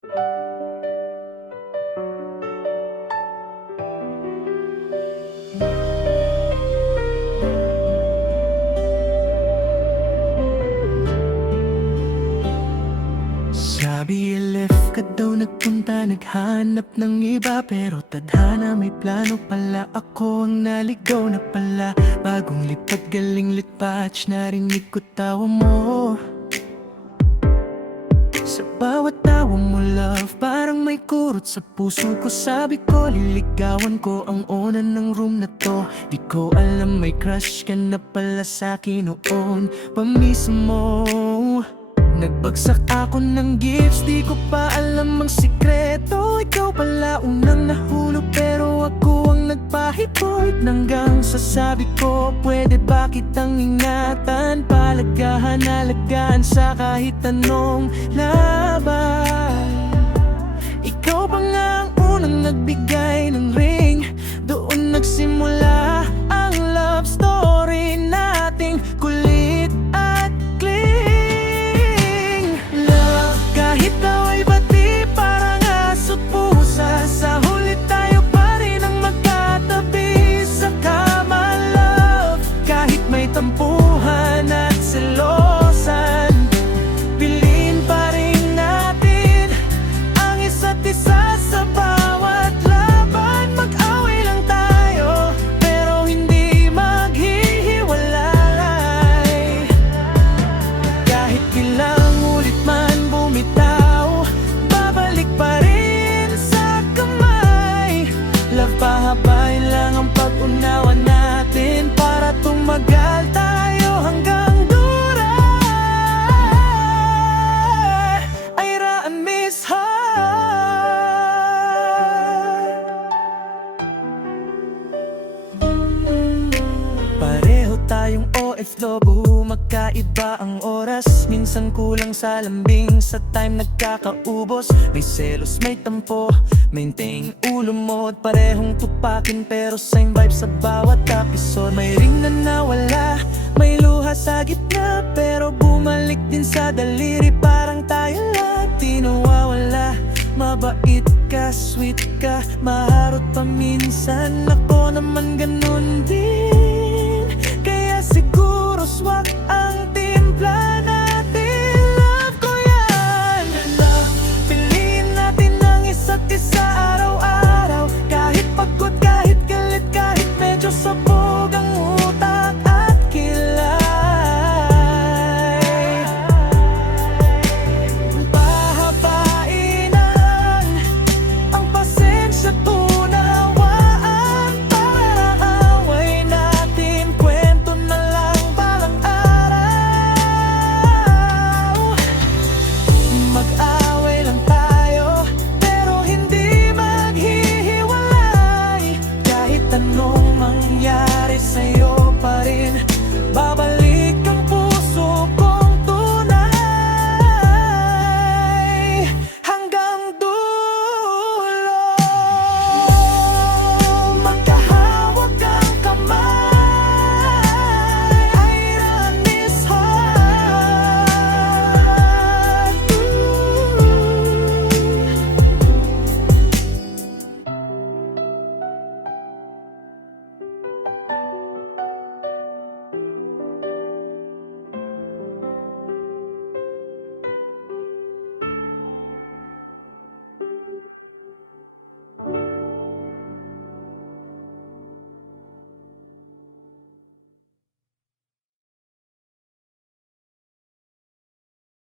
Sabi left ka daw nagpunta, naghanap ng iba, pero tadhana may plano pala. Ako ang naligaw na pala. Bagong lipat, galing litpatch, narinig ko tawa mo. Sa bawat tawa mo love, parang may kurot sa puso ko. Sabi ko liligawan ko ang owner ng room na to. Di ko alam may crush ka na pala sa'kin noon pa mismo. Nagbagsak ako ng gifts, di ko pa alam ang sikreto. Ikaw pala unang nahulog, pero ako ang nagpahipot. Hanggang sasabi ko, pwede ba kitang ingatan? Palagahan, alagaan sa kahit anong laban. Ikaw pa nga ang unang nagbigay ng ring. Doon nagsimula ang love story nating kulit at cling. Love, kahit daw ay bati parang aso't pusa, sa huli tayo pa rin ang magkatabi sa kama. Love, kahit may tampuhan at selosan, piliin pa rin natin ang isa't isa sa bawat laban. Mag-away lang tayo, pero hindi maghihiwalay. Kahit ilang ulit man bumitaw, babalik pa rin sa kamay. Love, pahabain lang ang pag-unawa natin para tumagal tayo hanggang duray. Ira and Miss Heart. Pareho tayong OFW, magkaiba ang oras. Minsan kulang sa lambing, sa time nagkakaubos. May selos, may tampo, maintain ulo mo at parehong tupakin, pero same vibe sa bawat episode. May ring na nawala, may luha sa gitna, pero bumalik din sa daliri. Parang tayo lang di nawawala. Mabait ka, sweet ka, maharot pa minsan. Ako naman ganun din.